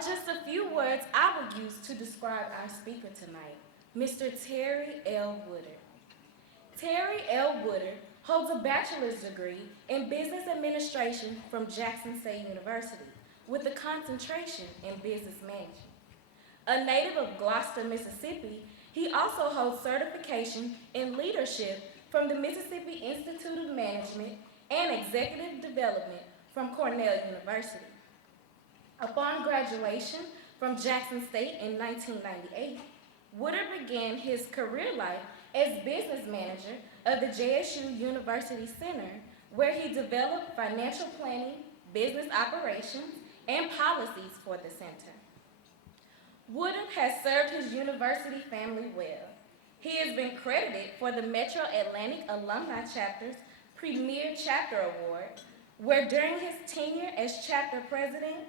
just a few words I will use to describe our speaker tonight, Mr. Terry L. Woodard. Terry L. Woodard holds a bachelor's degree in business administration from Jackson State University with a concentration in business management. A native of Gloucester, Mississippi, he also holds certification in leadership from the Mississippi Institute of Management and Executive Development from Cornell University. Upon graduation from Jackson State in 1998, Woodard began his career life as business manager of the JSU University Center, where he developed financial planning, business operations, and policies for the center. Woodard has served his university family well. He has been credited for the Metro Atlantic Alumni Chapter's Premier Chapter Award, where during his tenure as chapter president,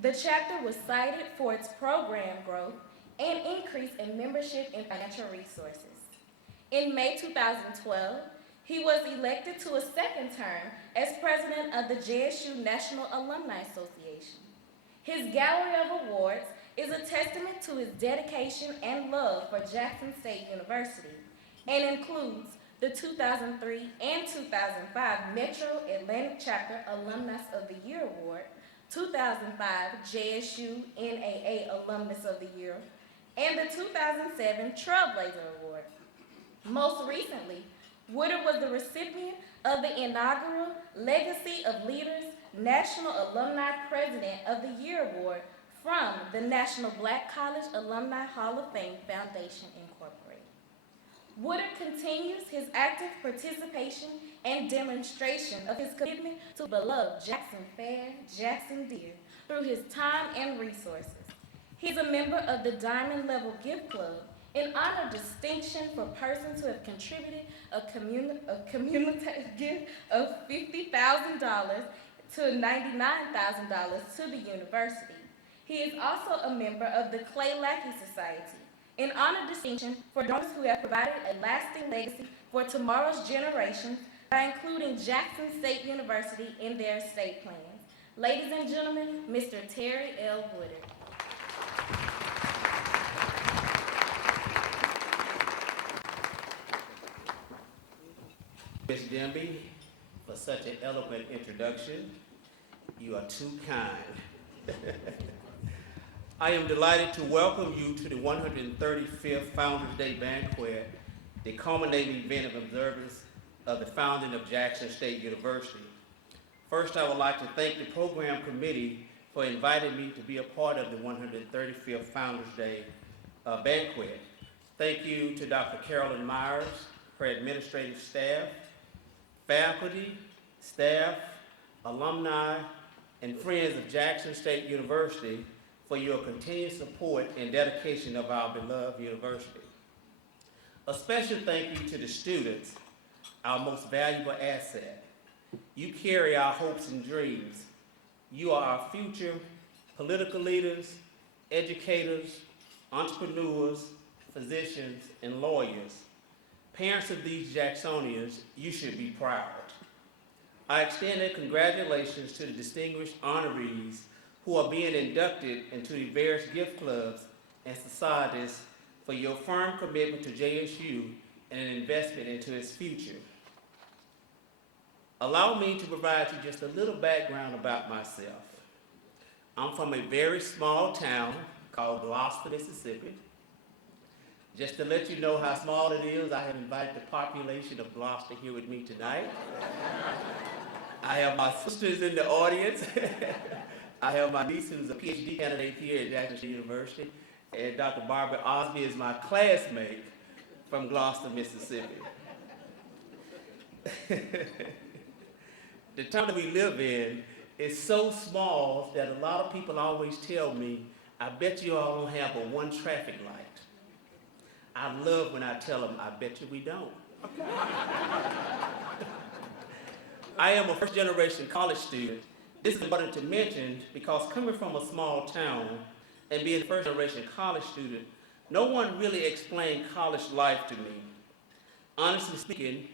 the chapter was cited for its program growth and increase in membership and financial resources. In May 2012, he was elected to a second term as president of the JSU National Alumni Association. His gallery of awards is a testament to his dedication and love for Jackson State University and includes the 2003 and 2005 Metro Atlantic Chapter Alumnus of the Year Award, 2005 JSU NAA Alumnus of the Year, and the 2007 Trailblazer Award. Most recently, Woodard was the recipient of the inaugural Legacy of Leaders National Alumni President of the Year Award from the National Black College Alumni Hall of Fame Foundation, Incorporated. Woodard continues his active participation and demonstration of his commitment to beloved Jackson Fair, Jackson Deere through his time and resources. He's a member of the Diamond Level Gift Club, an honor distinction for persons who have contributed a community gift of $50,000 to $99,000 to the university. He is also a member of the Clay Lackey Society, an honor distinction for donors who have provided a lasting legacy for tomorrow's generations by including Jackson State University in their estate plans. Ladies and gentlemen, Mr. Terry L. Woodard. Ms. Demby, for such an eloquent introduction. You are too kind. I am delighted to welcome you to the 135th Founders Day Banquet, the culminating event of observance of the founding of Jackson State University. First, I would like to thank the program committee for inviting me to be a part of the 135th Founders Day Banquet. Thank you to Dr. Carolyn Myers, her administrative staff, faculty, staff, alumni, and friends of Jackson State University for your continued support and dedication of our beloved university. A special thank you to the students, our most valuable asset. You carry our hopes and dreams. You are our future political leaders, educators, entrepreneurs, physicians, and lawyers. Parents of these Jacksonians, you should be proud. I extend a congratulations to the distinguished honorees who are being inducted into the various gift clubs and societies for your firm commitment to JSU and an investment into its future. Allow me to provide you just a little background about myself. I'm from a very small town called Gloucester, Mississippi. Just to let you know how small it is, I have invited the population of Gloucester here with me tonight. I have my sisters in the audience. I have my niece who's a PhD candidate here at Jackson State University, and Dr. Barbara Osby is my classmate from Gloucester, Mississippi. The town that we live in is so small that a lot of people always tell me, I bet you all don't have but one traffic light. I love when I tell them, I bet you we don't. I am a first-generation college student. This is important to mention because coming from a small town and being a first-generation college student, no one really explained college life to me. Honestly speaking,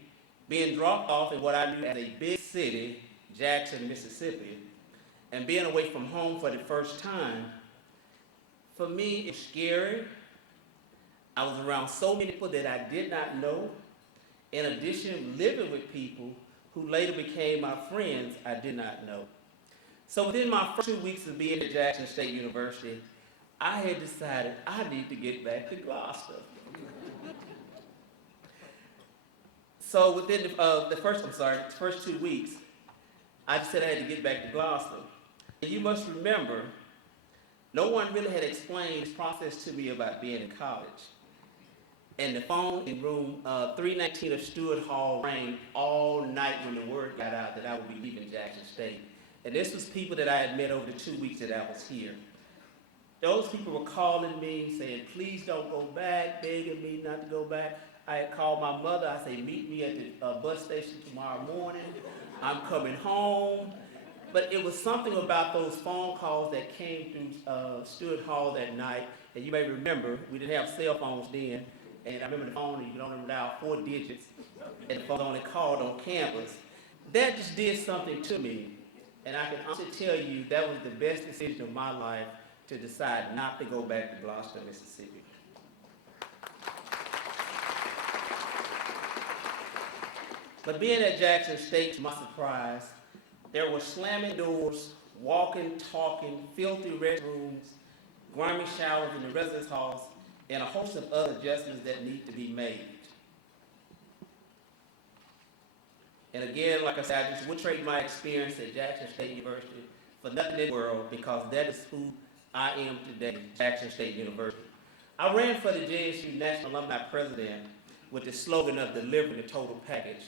being dropped off in what I knew as a big city, Jackson, Mississippi, and being away from home for the first time, For me, it's scary. I was around so many people that I did not know. In addition, living with people who later became my friends I did not know. So within my first 2 weeks of being at Jackson State University, I had decided I need to get back to Gloucester. So within the first 2 weeks, I just said I had to get back to Gloucester. And you must remember, no one really had explained this process to me about being in college. And the phone in room 319 of Stewart Hall rang all night when the word got out that I would be leaving Jackson State. And this was people that I had met over the 2 weeks that I was here. Those people were calling me, saying, please don't go back, begging me not to go back. I had called my mother. I said, meet me at the bus station tomorrow morning. I'm coming home. But it was something about those phone calls that came through Stewart Hall that night. And you may remember, we didn't have cell phones then. And I remember the phone, you could only dial 4 digits. And the phone only called on campus. That just did something to me. And I can honestly tell you that was the best decision of my life, to decide not to go back to Gloucester, Mississippi. But being at Jackson State, to my surprise, there were slamming doors, walking, talking, filthy restrooms, grimy showers in the residence halls, and a host of other adjustments that need to be made. And again, like I said, I just would trade my experience at Jackson State University for nothing in the world, because that is who I am today at Jackson State University. I ran for the JSU National Alumni President with the slogan of delivering the total package.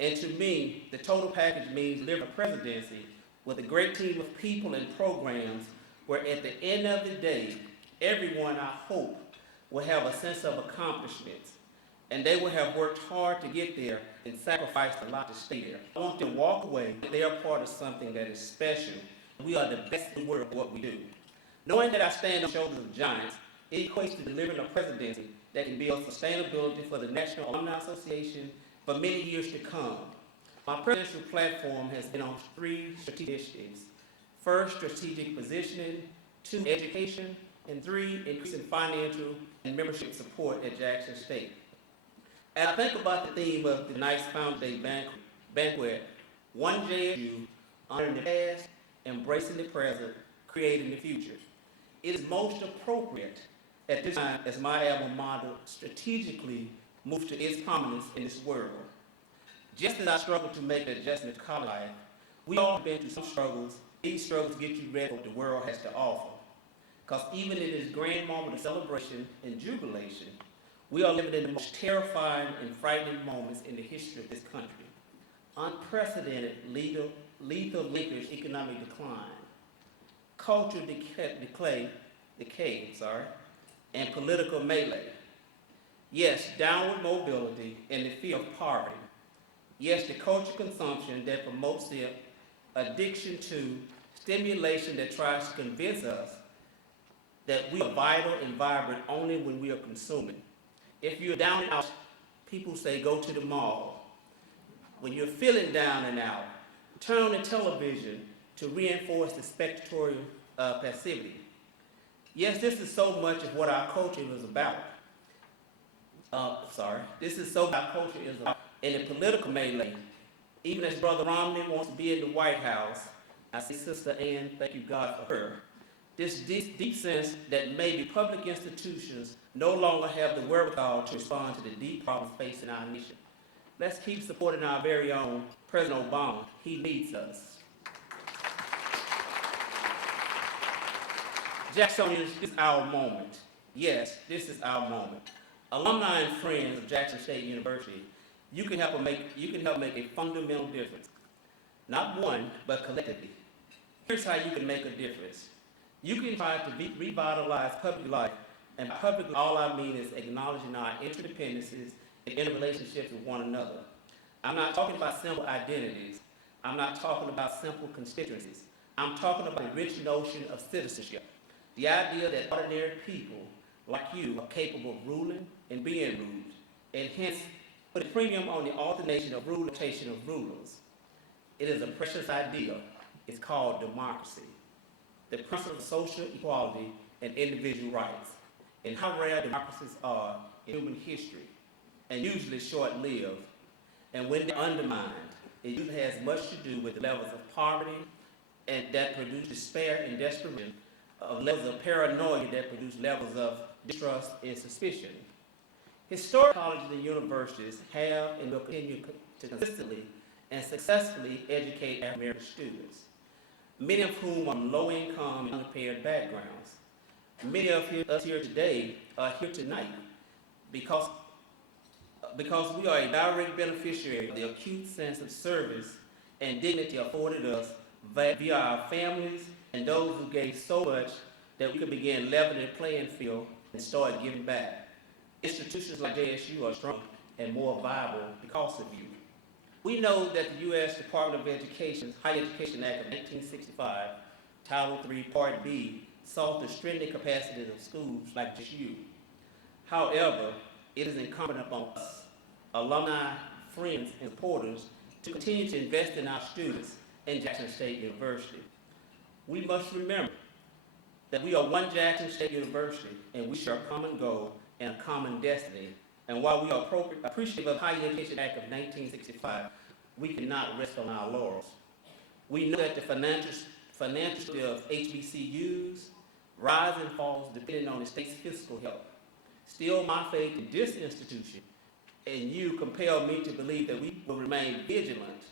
And to me, the total package means delivering a presidency with a great team of people and programs where at the end of the day, everyone, I hope, will have a sense of accomplishments. And they will have worked hard to get there and sacrificed a lot to stay there. I want them to walk away, they are part of something that is special. We are the best in the world at what we do. Knowing that I stand on the shoulders of giants, it equates to delivering a presidency that can build sustainability for the National Alumni Association for many years to come. My presidential platform has been on 3 strategic initiatives. First, strategic positioning; 2, education; and 3, increasing financial and membership support at Jackson State. And I think about the theme of tonight's Founders Day banquet, one JSU, honoring the past, embracing the present, creating the future. It is most appropriate at this time as my alma mater strategically moves to its prominence in this world. Just as I struggle to make the adjustment to college life, we all have been through some struggles. These struggles get you ready for what the world has to offer. Because even in this grand moment of celebration and jubilation, we are living in the most terrifying and frightening moments in the history of this country. Unprecedented lethal linkage economic decline, cultural decay, and political melee. Yes, downward mobility and the fear of poverty. Yes, the cultural consumption that promotes the addiction to stimulation that tries to convince us that we are vital and vibrant only when we are consuming. If you're down and out, people say go to the mall. When you're feeling down and out, turn on the television to reinforce the spectatorial passivity. Yes, this is so much of what our culture is about. This is so what our culture is about. In the political melee, even as Brother Romney wants to be in the White House, I say, Sister Ann, thank you God for her. This deep sense that maybe public institutions no longer have the wherewithal to respond to the deep problems facing our nation. Let's keep supporting our very own President Obama. He needs us. Jacksonians, this is our moment. Yes, this is our moment. Alumni and friends of Jackson State University, you can help make a fundamental difference. Not one, but collectively. Here's how you can make a difference. You can try to revitalize public life, and by public, all I mean is acknowledging our interdependencies and interrelationships with one another. I'm not talking about simple identities. I'm not talking about simple constituencies. I'm talking about a rich notion of citizenship. The idea that ordinary people like you are capable of ruling and being ruled, and hence put a premium on the alternation of rotation of rulers. It is a precious idea. It's called democracy. The principle of social equality and individual rights, and how rare democracies are in human history, and usually short-lived. And when they're undermined, it usually has much to do with the levels of poverty and that produce despair and desperation, of levels of paranoia that produce levels of distrust and suspicion. Historic colleges and universities have and will continue to consistently and successfully educate African American students, many of whom are from low-income and underpaid backgrounds. Many of us here today are here tonight because we are a direct beneficiary of the acute sense of service and dignity afforded us via our families and those who gave so much that we could begin leveling the playing field and start giving back. Institutions like JSU are strong and more viable because of you. We know that the U.S. Department of Education's Higher Education Act of 1965, Title III, Part B, sought to strengthen the capacities of schools like JSU. However, it is incumbent upon us, alumni, friends, and supporters, to continue to invest in our students in Jackson State University. We must remember that we are one Jackson State University, and we share a common goal and a common destiny. And while we are appreciative of the Higher Education Act of 1965, we cannot rest on our laurels. We know that the financial state of HBCUs rise and falls depending on the state's fiscal health. Still, my faith in this institution and you compel me to believe that we will remain vigilant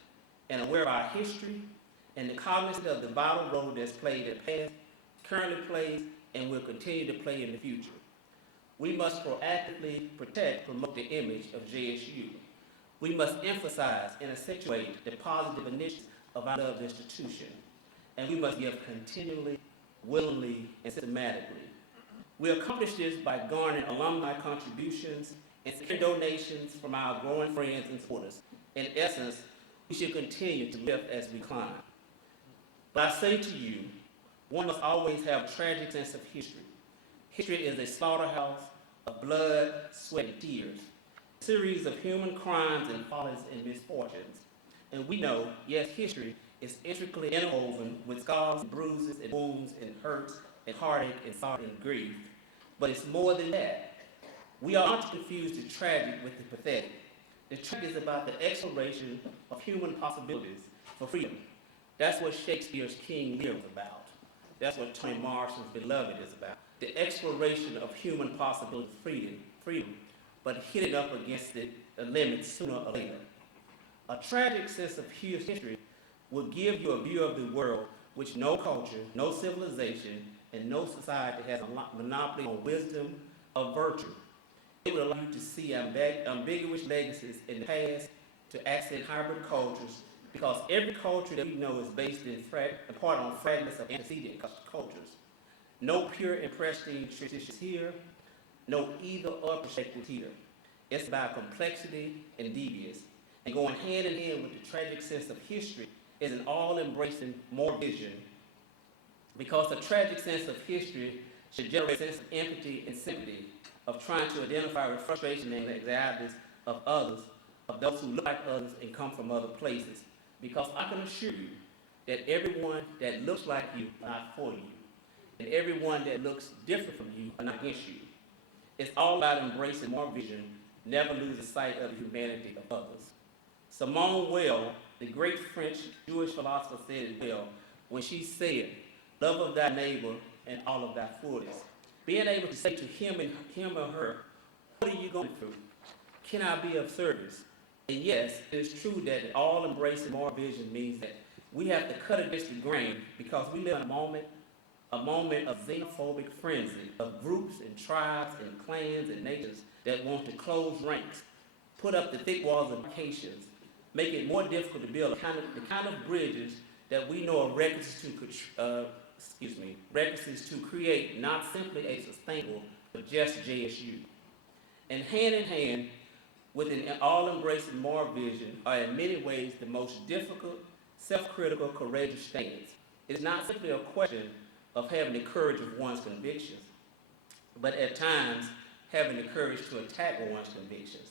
and aware of our history and the cognizant of the vital role that's played in the past, currently plays, and will continue to play in the future. We must proactively promote the image of JSU. We must emphasize and accentuate the positive initiatives of our loved institution, and we must give continually, willingly, and systematically. We accomplish this by garnering alumni contributions and securing donations from our growing friends and supporters. In essence, we should continue to live as we climb. But I say to you, one must always have a tragic sense of history. History is a slaughterhouse of blood, sweat, and tears, a series of human crimes and follies and misfortunes. And we know, yes, history is intricately interwoven with scars and bruises and wounds and hurts and heartache and sorrow and grief. But it's more than that. We are not to confuse the tragic with the pathetic. The tragic is about the exploration of human possibilities for freedom. That's what Shakespeare's King Lear was about. That's what Toni Morrison's Beloved is about. The exploration of human possibility for freedom, but hitting up against the limits sooner or later. A tragic sense of history will give you a view of the world which no culture, no civilization, and no society has a monopoly on wisdom or virtue. It will allow you to see ambiguous legacies in the past, to accent hybrid cultures, because every culture that we know is based in part on fragments of antecedent cultures. No pure and pristine traditions here, no either or perspectives here. It's about complexity and deviance. And going hand in hand with the tragic sense of history is an all-embracing moral vision, because a tragic sense of history should generate a sense of empathy and sympathy, of trying to identify with frustration and anxieties of others, of those who look like others and come from other places. Because I can assure you that everyone that looks like you are not for you, and everyone that looks different from you are not against you. It's all about embracing moral vision, never losing sight of the humanity of others. Simone Weil, the great French Jewish philosopher, said it well when she said, "Love of thy neighbor and all of thy fullness." Being able to say to him or her, "What are you going through? Can I be of service?" And yes, it is true that all-embracing moral vision means that we have to cut against the grain, because we live in a moment of xenophobic frenzy, of groups and tribes and clans and nations that want to close ranks, put up the thick walls of vacations, make it more difficult to build the kind of bridges that we know are requisites to create not simply a sustainable, but just JSU. And hand in hand with an all-embracing moral vision are in many ways the most difficult, self-critical, courageous stands. It is not simply a question of having the courage of one's convictions, but at times having the courage to attack one's convictions.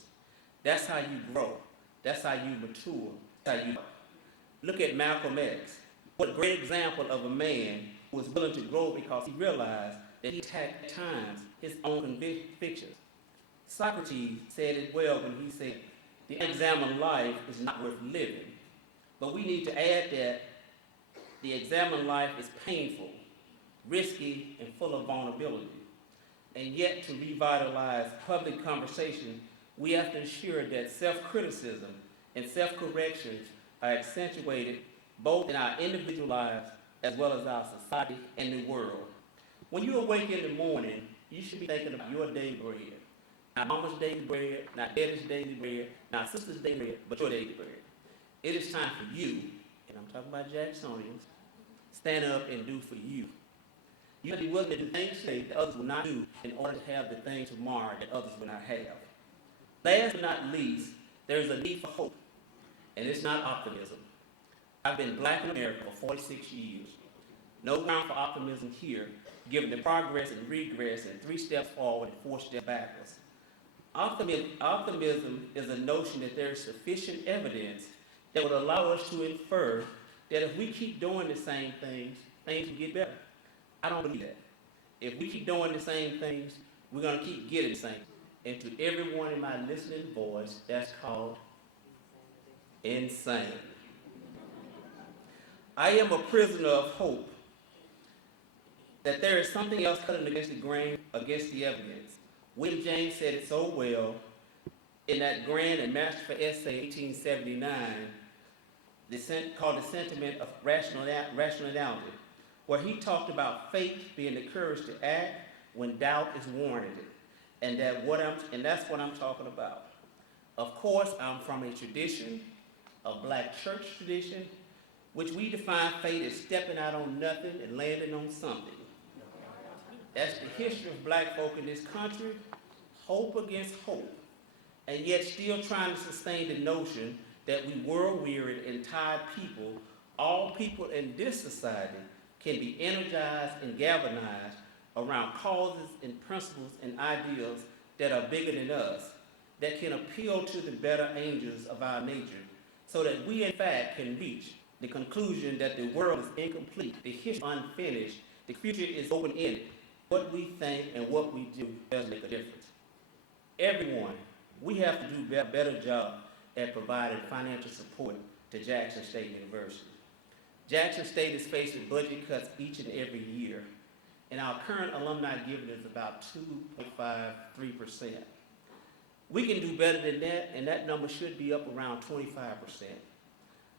That's how you grow. That's how you mature. That's how you look at Malcolm X. What a great example of a man who was willing to grow because he realized that he attacked at times his own convictions. Socrates said it well when he said, the unexamined life is not worth living. But we need to add that the examined life is painful, risky, and full of vulnerability. And yet, to revitalize public conversation, we have to ensure that self-criticism and self-correction are accentuated both in our individual lives as well as our society and the world. When you awake in the morning, you should be thinking about your daily bread. Not mama's daily bread, not daddy's daily bread, not sister's daily bread, but your daily bread. It is time for you, and I'm talking about Jacksonians, stand up and do for you. You have to be willing to do things today that others will not do in order to have the things tomorrow that others will not have. Last but not least, there is a need for hope, and it's not optimism. I've been black in America for 46 years. No ground for optimism here, given the progress and regress and 3 steps forward and 4 steps backwards. Optimism is a notion that there is sufficient evidence that would allow us to infer that if we keep doing the same things, things will get better. I don't believe that. If we keep doing the same things, we're going to keep getting the same. And to everyone in my listening voice, that's called insane. I am a prisoner of hope that there is something else cutting against the grain, against the evidence. William James said it so well in that grand and masterful essay, 1879, called The Sentiment of Rationality, where he talked about faith being the courage to act when doubt is warranted. And that's what I'm talking about. Of course, I'm from a tradition, a black church tradition, which we define faith as stepping out on nothing and landing on something. That's the history of black folk in this country, hope against hope, and yet still trying to sustain the notion that we world-wearied and tired people, all people in this society, can be energized and galvanized around causes and principles and ideals that are bigger than us, that can appeal to the better angels of our nature, so that we in fact can reach the conclusion that the world is incomplete, the history is unfinished, the future is open-ended. What we think and what we do does make a difference. Everyone, we have to do a better job at providing financial support to Jackson State University. Jackson State is facing budget cuts each and every year, and our current alumni giving is about 2.53%. We can do better than that, and that number should be up around 25%.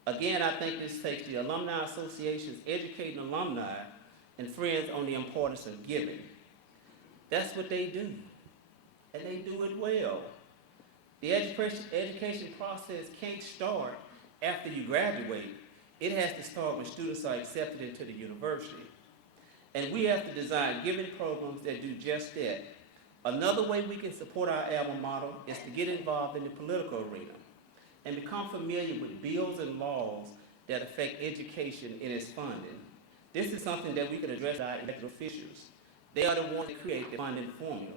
Again, I think this takes the Alumni Association's educating alumni and friends on the importance of giving. That's what they do, and they do it well. The education process can't start after you graduate. It has to start when students are accepted into the university. And we have to design giving programs that do just that. Another way we can support our alma mater is to get involved in the political arena and become familiar with bills and laws that affect education and its funding. This is something that we can address our elected officials. They are the ones that create the funding formula.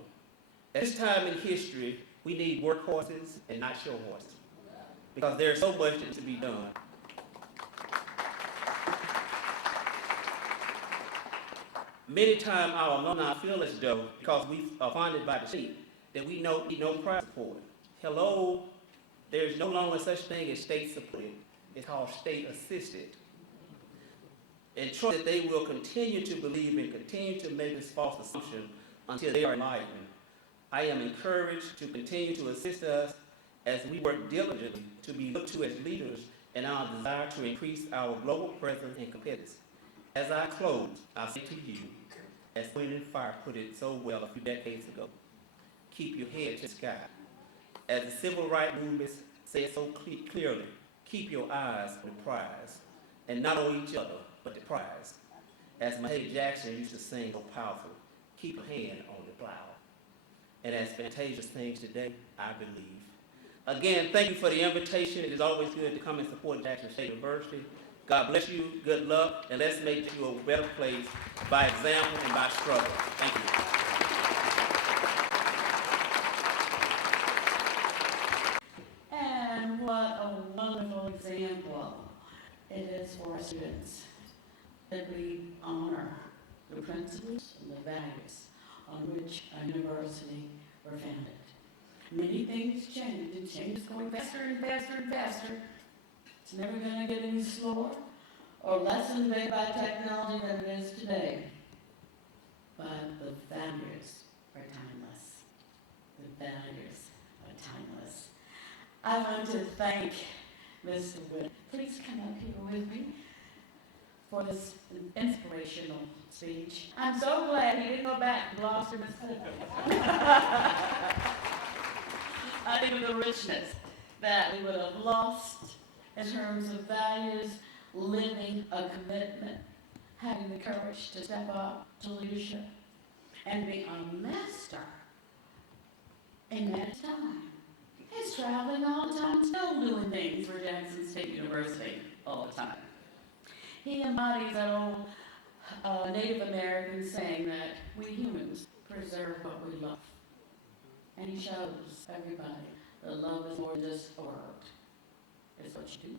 At this time in history, we need workhorses and not show horses, because there's so much to be done. Many times our alumni feel as though, because we are funded by the state, that we need no private support. Hello, there's no longer such thing as state supported. It's called state assisted. And trust that they will continue to believe and continue to make this false assumption until they are enlightened. I am encouraged to continue to assist us as we work diligently to be looked to as leaders in our desire to increase our global presence and competitiveness. As I close, I say to you, as Wind and Fire put it so well a few decades ago, keep your head to the sky. As the civil rights movement said so clearly, keep your eyes on the prize, and not on each other, but the prize. As Mahalia Jackson used to sing so powerfully, keep your hand on the plow. And as Fantasia sings today, I believe. Again, thank you for the invitation. It is always good to come and support Jackson State University. God bless you, good luck, and let's make you a better place by example and by struggle. Thank you. And what a wonderful example it is for our students that we honor the principles and the values on which our university were founded. Many things change, and change is going faster and faster and faster. It's never going to get any slower or less invaded by technology than it is today. But the values are timeless. The values are timeless. I want to thank Mr. Wood. Please come up here with me for this inspirational speech. I'm so glad he didn't go back to Gloucester, Mississippi. I think of the richness that we would have lost in terms of values, living a commitment, having the courage to step up to leadership, and be a master in that time. He's traveling all the time, still doing things for Jackson State University all the time. He embodies that old Native American saying that we humans preserve what we love. And he shows everybody that love is more than just a word. It's what you do.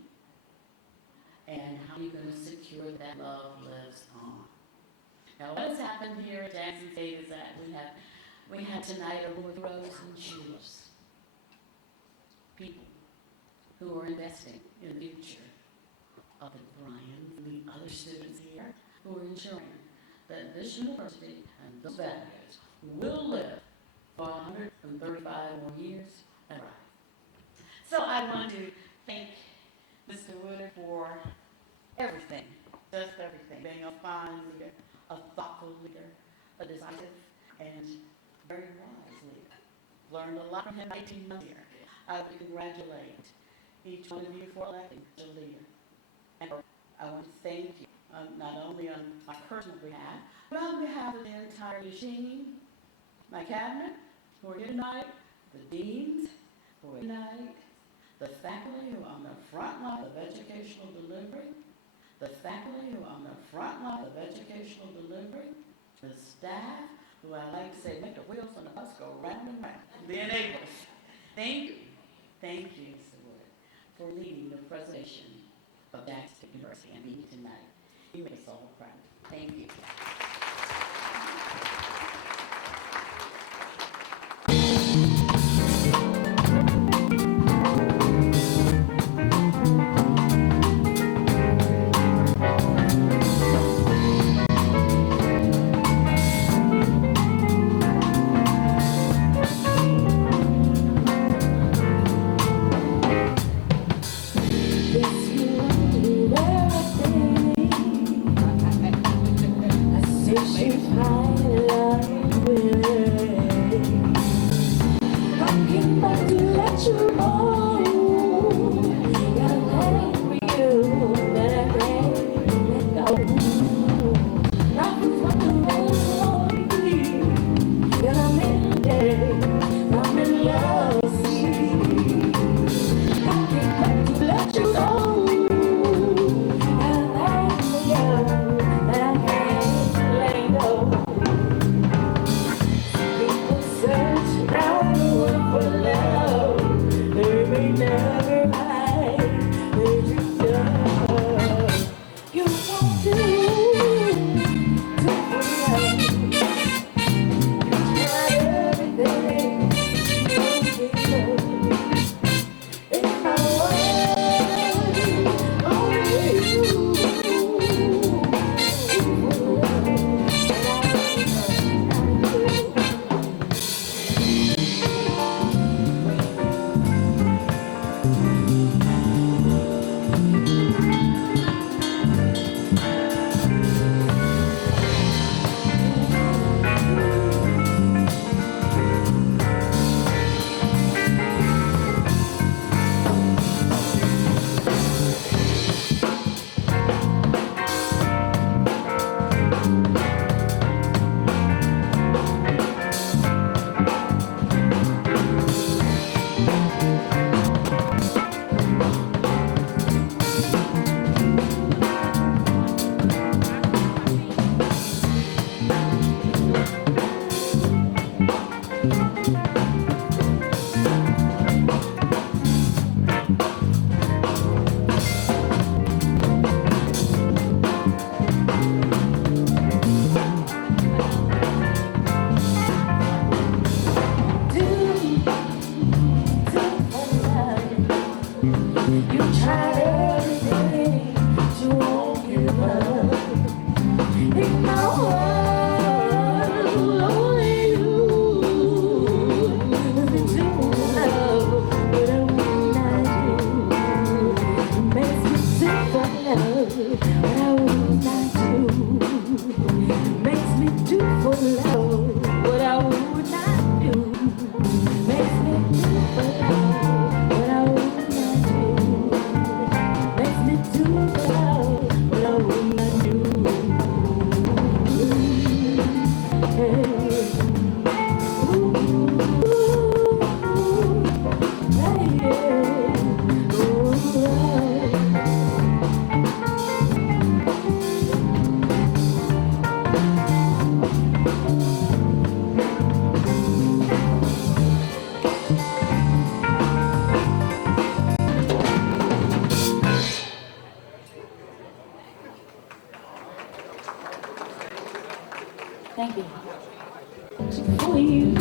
And how are you going to secure that love lives on? Now, what has happened here at Jackson State is that we have tonight a room of rose and shoes. People who are investing in the future of the Brian and the other students here who are ensuring that this university and those values will live for 135 more years and right. So I want to thank Mr. Woodard for everything, just everything, being a fine leader, a thoughtful leader, a decisive and very wise leader. Learned a lot from him 18 months here. I would congratulate each one of you for electing a leader. And I want to thank you, not only on my personal behalf, but on behalf of the entire machine, my cabinet, who are here tonight, the deans, who are here tonight, the faculty who are on the front line of educational delivery, the faculty who are on the front line of educational delivery, the staff, who I like to say make the wheels on the bus go round and round, the enablers. Thank you. Thank you, Mr. Wood, for leading the presentation of Jackson State University and me tonight. You made us all proud. Thank you. Search around the world for love. Thank you. For you,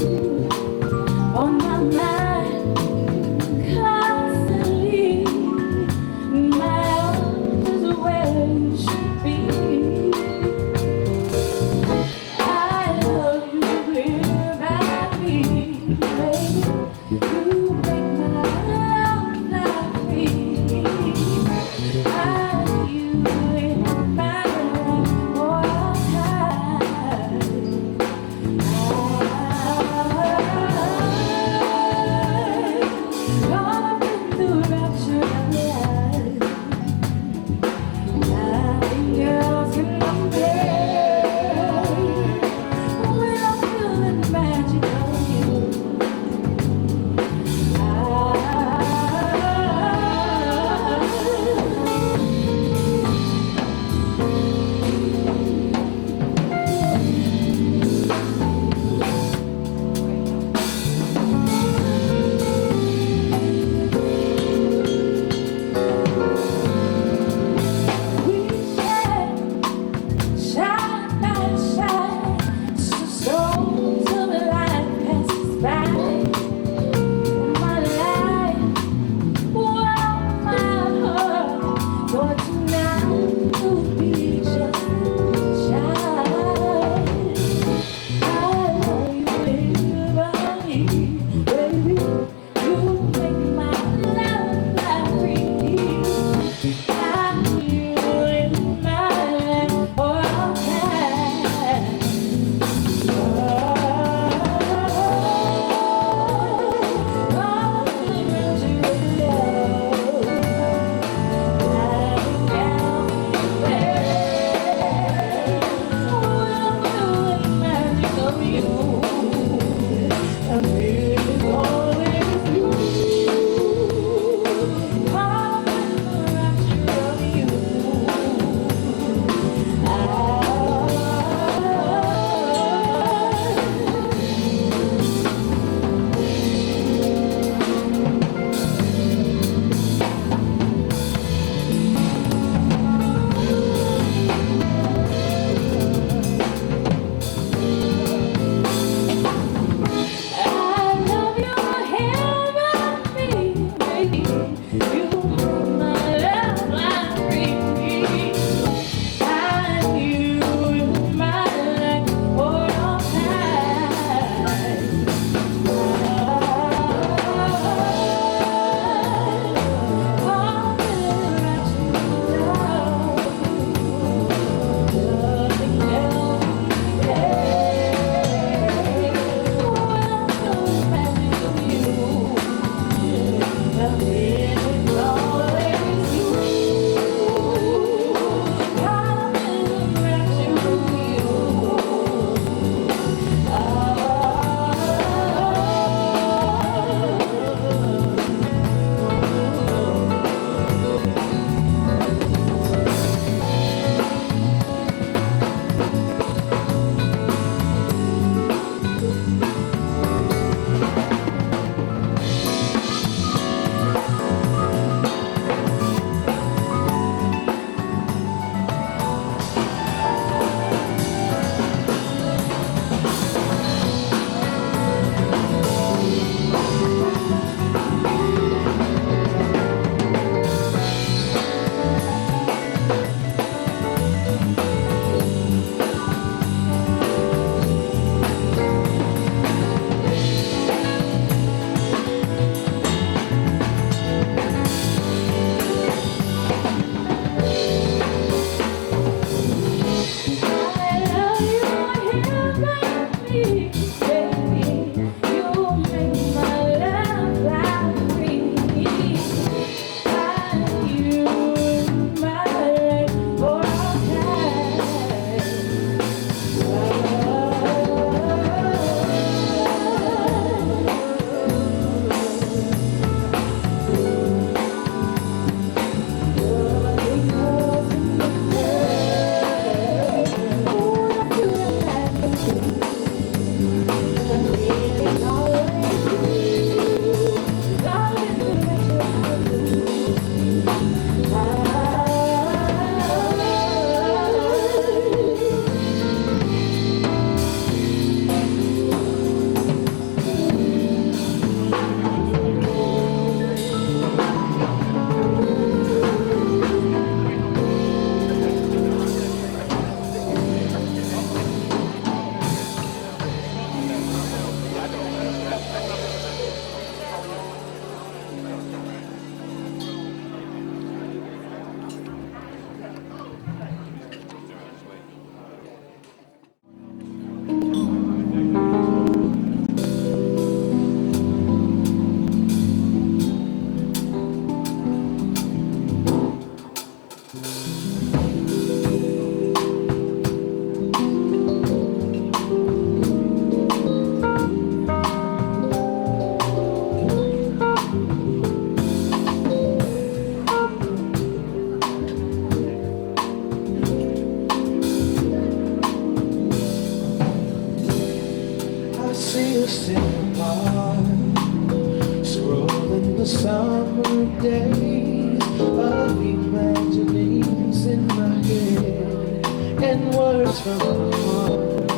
the summer days of imaginings in my head and words from the heart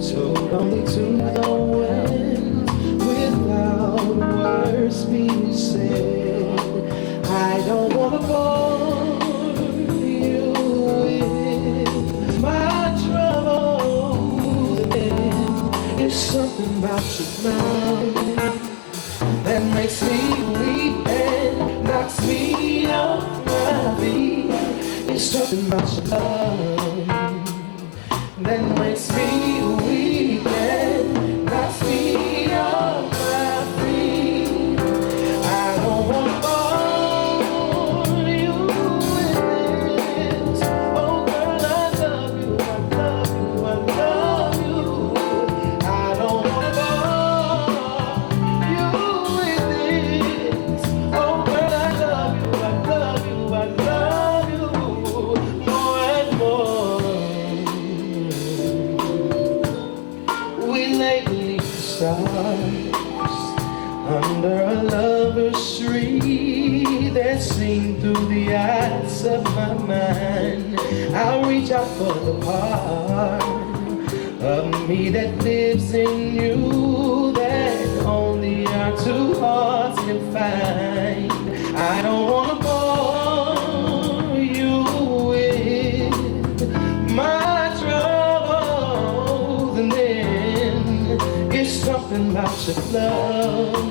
told only to the wind without words being said. I don't wanna bore you with my troubles. It's something about your smile that makes me weep and knocks me off my feet. It's something about your love that makes me weep and knocks me off my feet. I don't want to bore you with this. Oh girl, I love you, I love you, I love you. I don't want to bore you with this. Oh girl, I love you, I love you, I love you more and more. We lay beneath the stars under a lover's tree that's seen through the eyes of my mind. I'll reach out for the part of me that lives in you that only our two hearts can find. I don't wanna bore you with my troubles, and then it's something about your love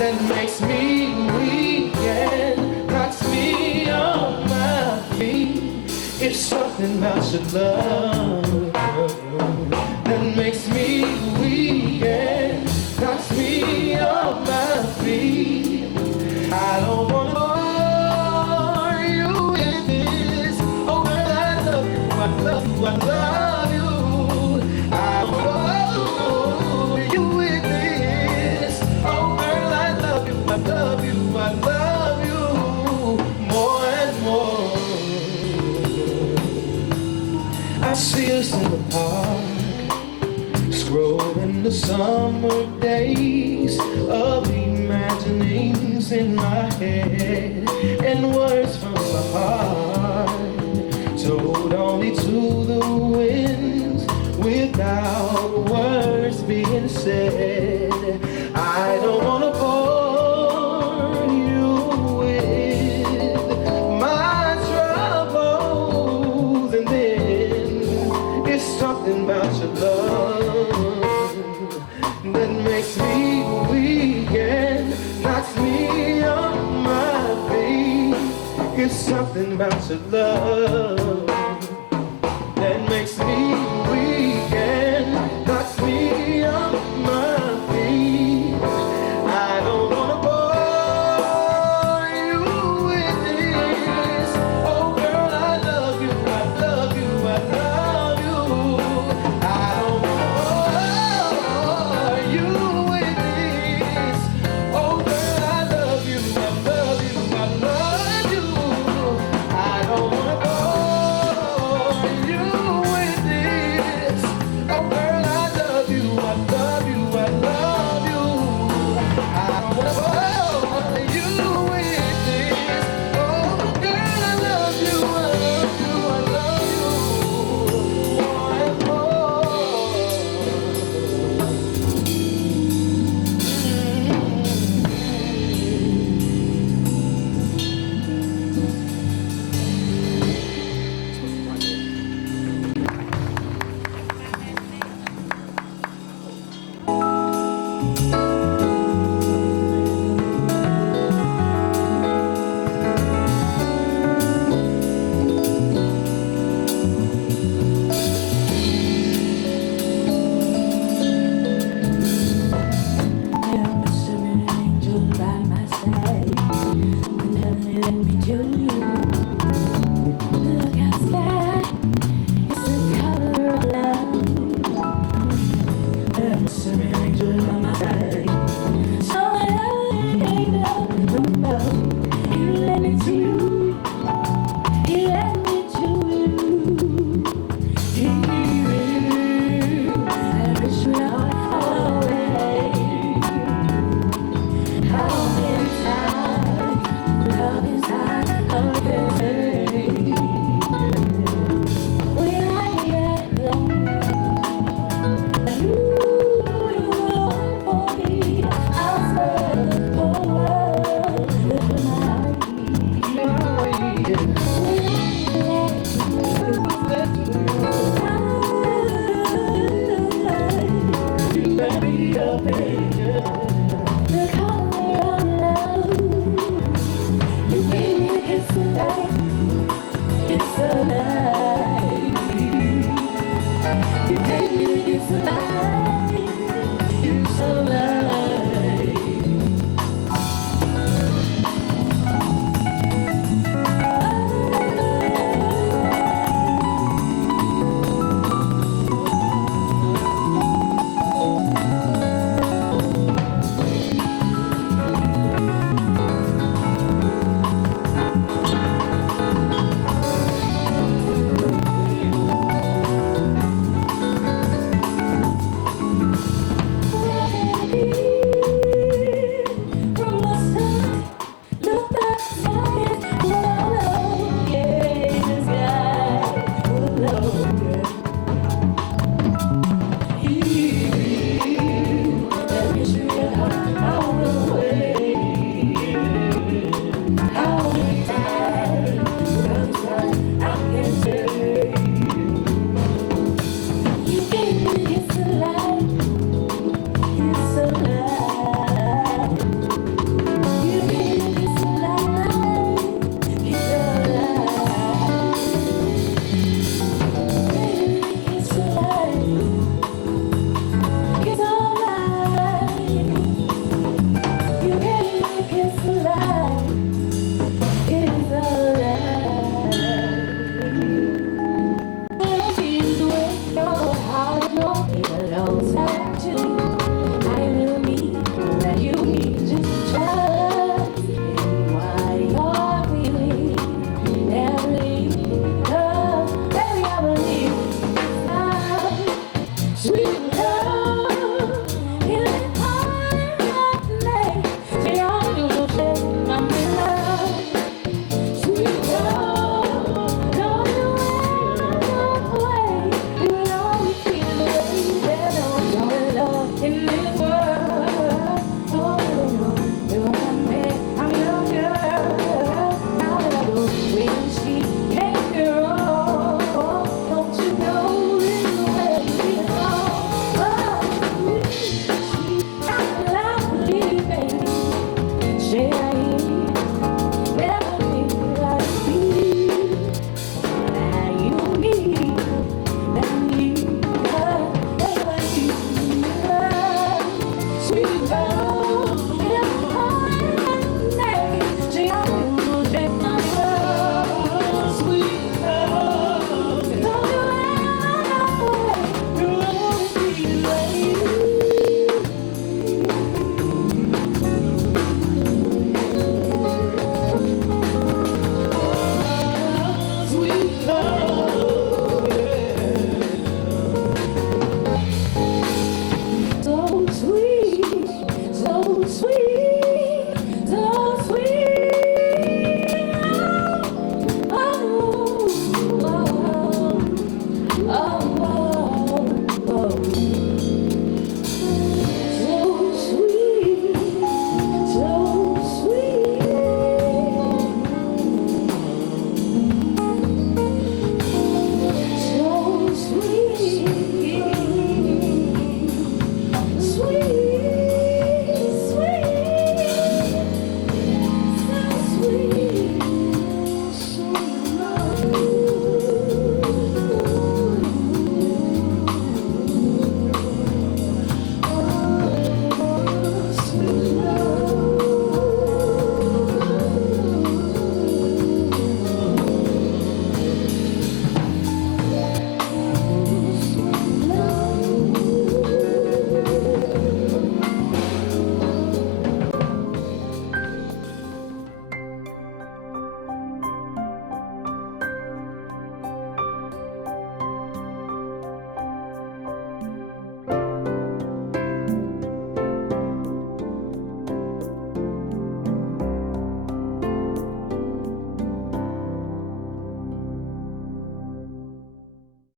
that makes me weak and knocks me off my feet. It's something about your love that makes me weak and knocks me off my feet. I don't wanna bore you with this. Oh girl, I love you, I love you, I love you. I don't wanna bore you with this. Oh girl, I love you, I love you, I love you more and more. I see us in the park, scrolling the summer days of imaginings in my head and words from my heart told only to the winds without words being said. I don't wanna bore you with my troubles, and then it's something about your love that makes me weak and knocks me off my feet. It's something about your love that makes me